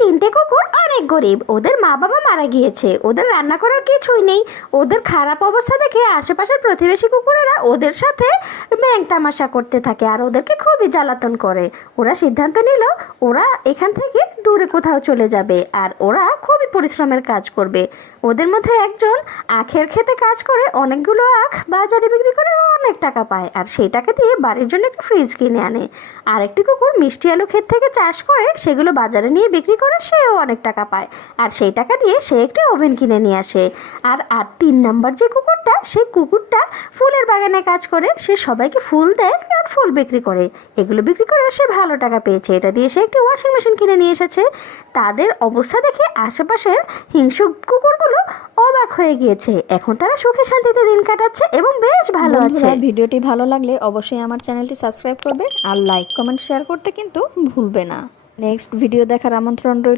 তিনটে কুকুর অনেক গরিব, ওদের মা বাবা মারা গিয়েছে, ওদের রান্না করার কিছুই নেই। ওদের খারাপ অবস্থা দেখে আশেপাশের প্রতিবেশী কুকুরেরা ওদের সাথে ব্যাং তামাশা করতে থাকে আর ওদেরকে খুবই জ্বালাতন করে। ওরা সিদ্ধান্ত নিল ওরা এখান থেকে দূরে কোথাও চলে যাবে আর ওরা খুবই পরিশ্রমের কাজ করবে। ওদের মধ্যে একজন আখের খেতে কাজ করে অনেকগুলো আখ বাজারে বিক্রি করে অনেক টাকা পায় আর সেই টাকা দিয়ে বাড়ির জন্য একটা ফ্রিজ কিনে আনে। আর একটি কুকুর মিষ্টি আলু ক্ষেত থেকে চাষ করে সেগুলো বাজারে নিয়ে বিক্রি করে সেও অনেক টাকা পায় আর সেই টাকা দিয়ে সে একটি ওভেন কিনে নিয়ে আসে। আর আর 3 নাম্বার যে কুকুরটা, সেই কুকুরটা ফুলের বাগানে কাজ করে, সে সবাইকে ফুল দেয় আর ফুল বিক্রি করে। এগুলো বিক্রি করে সে ভালো টাকা পেয়েছে, এটা দিয়ে সে একটি ওয়াশিং মেশিন কিনে নিয়ে এসেছে। তাদের অবস্থা দেখে আশেপাশের হিংস্র কুকুরগুলো অবাক হয়ে গিয়েছে। এখন তারা সুখে শান্তিতে দিন কাটাচ্ছে এবং বেশ ভালো আছে। ভিডিওটি ভালো লাগলে অবশ্যই আমার চ্যানেলটি সাবস্ক্রাইব করবে আর লাইক কমেন্ট শেয়ার করতে কিন্তু ভুলবে না। নেক্সট ভিডিও দেখার আমন্ত্রণ রইল।